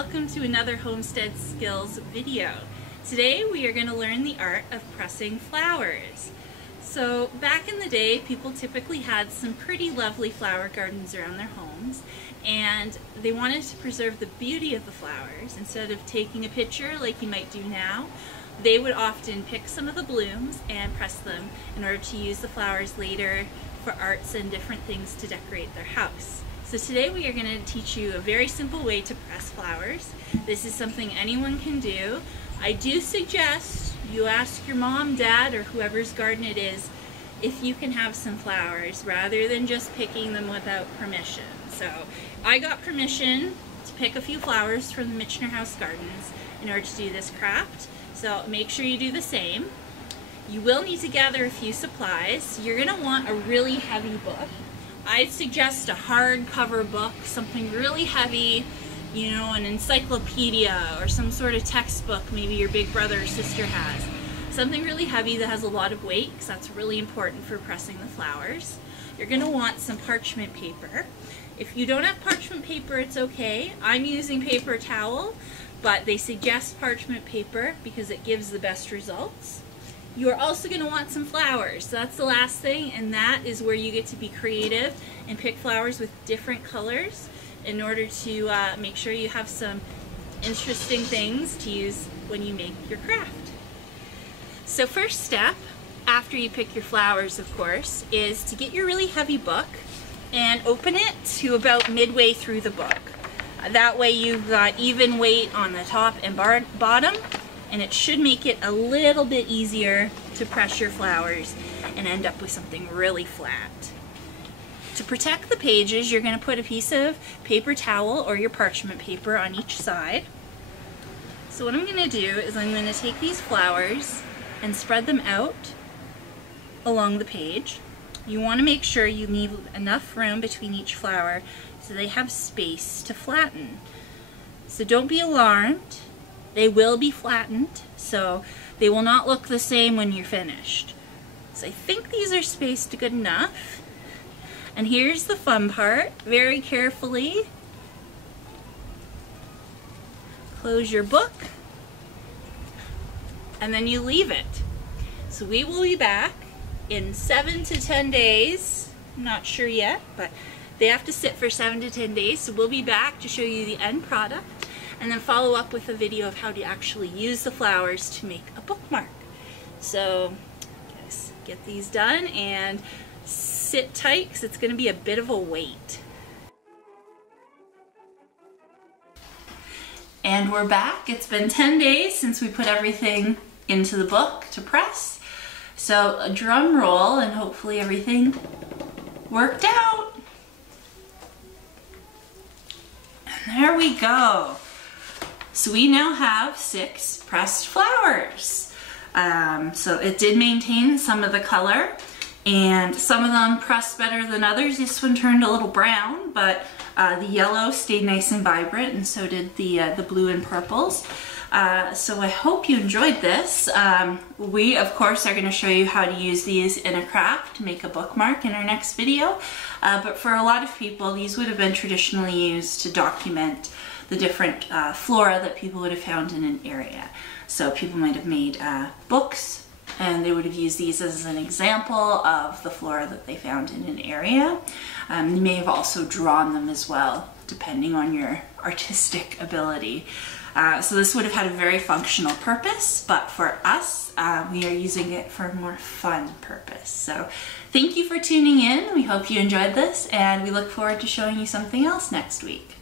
welcome to another Homestead Skills video. Today we are going to learn the art of pressing flowers. So back in the day, people typically had some pretty lovely flower gardens around their homes, and they wanted to preserve the beauty of the flowers. Instead of taking a picture like you might do now, they would often pick some of the blooms and press them in order to use the flowers later for arts and different things to decorate their house. So today we are going to teach you a very simple way to press flowers. This is something anyone can do. I do suggest you ask your mom, dad, or whoever's garden it is if you can have some flowers rather than just picking them without permission. So I got permission to pick a few flowers from the Michener House Gardens in order to do this craft. So make sure you do the same. You will need to gather a few supplies. You're going to want a really heavy book. I'd suggest a hardcover book, something really heavy, you know, an encyclopedia or some sort of textbook maybe your big brother or sister has. Something really heavy that has a lot of weight, because that's really important for pressing the flowers. You're going to want some parchment paper. If you don't have parchment paper, it's okay. I'm using paper towel, but they suggest parchment paper because it gives the best results. You are also going to want some flowers. So that's the last thing, and that is where you get to be creative and pick flowers with different colors in order to make sure you have some interesting things to use when you make your craft. So first step, after you pick your flowers, of course, is to get your really heavy book and open it to about midway through the book. That way you've got even weight on the top and bottom, and it should make it a little bit easier to press your flowers and end up with something really flat. To protect the pages, you're going to put a piece of paper towel or your parchment paper on each side. So what I'm going to do is I'm going to take these flowers and spread them out along the page. You want to make sure you leave enough room between each flower so they have space to flatten. So don't be alarmed. They will be flattened, so they will not look the same when you're finished. So I think these are spaced good enough. And here's the fun part. Very carefully close your book, and then you leave it. So we will be back in 7 to 10 days. I'm not sure yet, but they have to sit for 7 to 10 days. So we'll be back to show you the end product, and then follow up with a video of how to actually use the flowers to make a bookmark. So just get these done and sit tight, because it's going to be a bit of a wait. And we're back. It's been 10 days since we put everything into the book to press. So a drum roll, and hopefully everything worked out. And there we go. So we now have 6 pressed flowers. So it did maintain some of the color, and some of them pressed better than others. This one turned a little brown, but the yellow stayed nice and vibrant, and so did the blue and purples. So I hope you enjoyed this. We, of course, are going to show you how to use these in a craft to make a bookmark in our next video. But for a lot of people, these would have been traditionally used to document the different flora that people would have found in an area. So people might have made books, and they would have used these as an example of the flora that they found in an area. You may have also drawn them as well, depending on your artistic ability. So this would have had a very functional purpose, but for us, we are using it for a more fun purpose. So thank you for tuning in. We hope you enjoyed this, and we look forward to showing you something else next week.